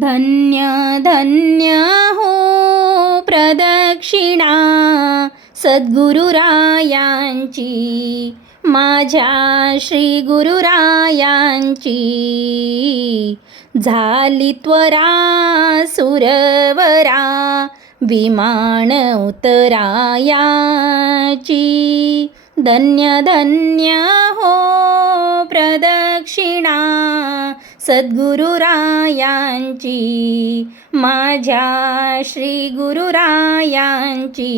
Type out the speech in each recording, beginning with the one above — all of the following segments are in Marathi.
धन्य धन्य हो प्रदक्षिणा सद्गुरुरायांची, माझ्या श्री गुरुरायांची. झाली त्वरा सुरवरा विमान उतरायाची. धन्य धन्य हो प्रदक्षिणा सद्गुरुरायांची, माझ्या श्री गुरुरायांची.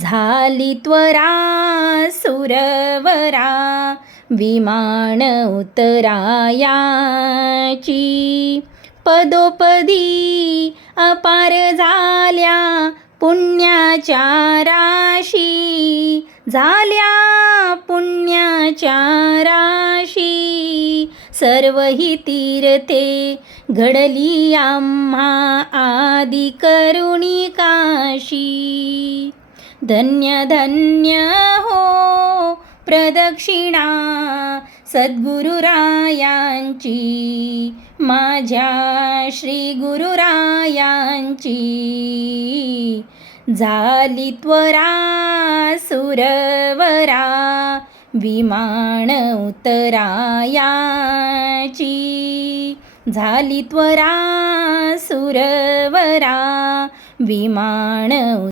झाली त्वरा सुरवरा विमान उतरायाची. पदोपदी अपार झाल्या पुण्याच्या राशी, झाल्या पुण्याच्या राशी. सर्व ही तीर्थे घडली आम्हा आदि करुणी काशी. धन्य धन्य हो प्रदक्षिणा सद्गुरुरायांची, माझ्या श्री गुरुरायांची. झाली त्वरा सुरवरा विमान उतरायाची. झाली त्वरा सुरवरा विमान